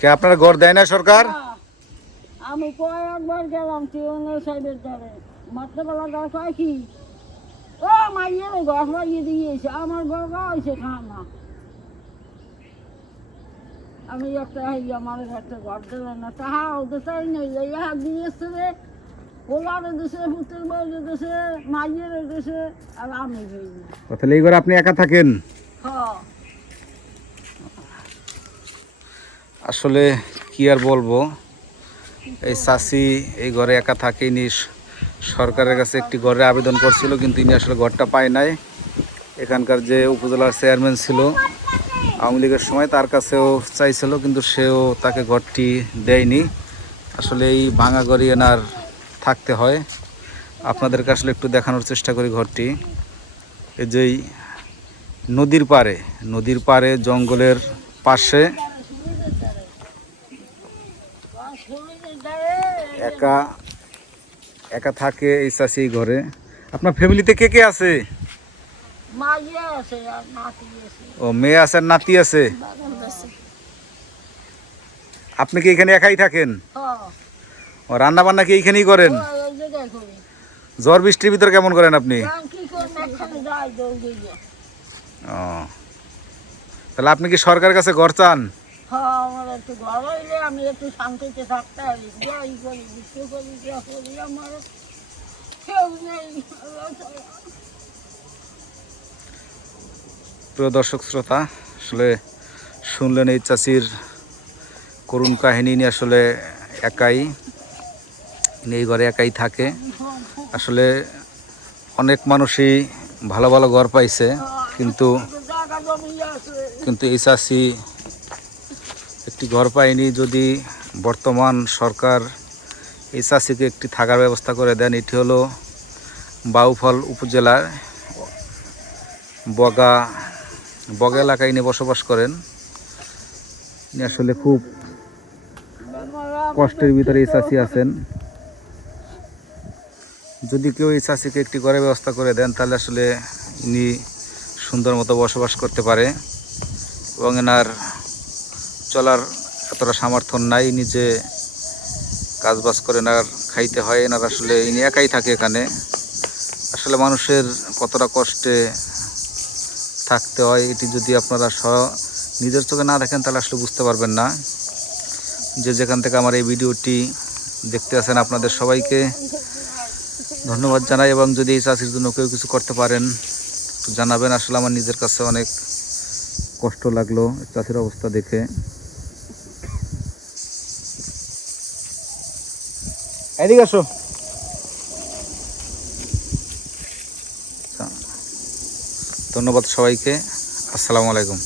কে আপনার ঘর দেয় না সরকার? আমি কয়েকবার গেলাম টিউনের সাইডের ধারে মাত্রবেলা গাছ হয় কি ও মাইয়ের ঘর বাড়িয়ে দিয়েছে আমার ঘর হয়েছে খানা আমি একটা আমার একটা ঘর দিলেন না তাহা ওদের তাই নেই হাত দিয়েছে রে ওলারে দেশে পুতুল বউরে দেশে মাইয়ের দেশে আর আমি হইনি। তাহলে এই ঘরে আপনি একা থাকেন? হ্যাঁ আসলে কি আর বলবো, এই চাষি এই ঘরে একা থাকেনি। সরকারের কাছে একটি ঘরে আবেদন করছিল, কিন্তু ইনি আসলে ঘরটা পায় নাই। এখানকার যে উপজেলার চেয়ারম্যান ছিল আওয়ামী লীগের সময়, তার কাছেও চাইছিল, কিন্তু সেও তাকে ঘরটি দেয়নি। আসলে এই ভাঙা ঘরে এনার থাকতে হয়। আপনাদেরকে আসলে একটু দেখানোর চেষ্টা করি ঘরটি। এই যে নদীর পাড়ে জঙ্গলের পাশে একা একা থাকে এই চাষি এই ঘরে। আপনার ফ্যামিলিতে কে কে আছে? ও, মেয়ে আছে আর নাতি আছে। আপনি কি এখানে একাই থাকেন? ও, রান্না বান্না কি এইখানেই করেন? ঝড় বৃষ্টির ভিতর কেমন করেন আপনি? ও, তাহলে আপনি কি সরকারের কাছে ঘর চান? আমার একটু ঘর হইলে আমি একটু শান্তিতে থাকতে পারি আমার কেউ নেই। প্রিয় দর্শক শ্রোতা, আসলে শুনলেন এই চাষির করুণ কাহিনী নিয়ে। আসলে একাই এই ঘরে একাই থাকে। আসলে অনেক মানুষই ভালো ভালো ঘর পাইছে, কিন্তু এই চাষি একটি ঘর পায়নি। যদি বর্তমান সরকার এই চাষিকে একটি থাকার ব্যবস্থা করে দেন। এটি হলো বাউফল উপজেলার বগা এলাকায় নিয়ে বসবাস করেন। ইনি আসলে খুব কষ্টের ভিতরে এই চাষি আছেন। যদি কেউ এই চাষিকে একটি ঘরের ব্যবস্থা করে দেন, তাহলে আসলে ইনি সুন্দর মতো বসবাস করতে পারে। এবং এনার চলার এতটা সামর্থ্য নাই, নিজে কাজবাজ করে এনার খাইতে হয়। এনার আসলে ইনি একাই থাকে এখানে। আসলে মানুষের কতটা কষ্টে থাকতে হয়, এটি যদি আপনারা নিজের চোখে না দেখেন, তাহলে আসলে বুঝতে পারবেন না। যে যেখান থেকে আমার এই ভিডিওটি দেখতে আসেন, আপনাদের সবাইকে ধন্যবাদ জানাই। এবং যদি এই চাষির জন্য কেউ কিছু করতে পারেন তো জানাবেন। আসলে আমার নিজের কাছে অনেক কষ্ট লাগলো চাষির অবস্থা দেখে। এদিকে আসো। ধন্যবাদ সবাইকে। আসসালামু আলাইকুম।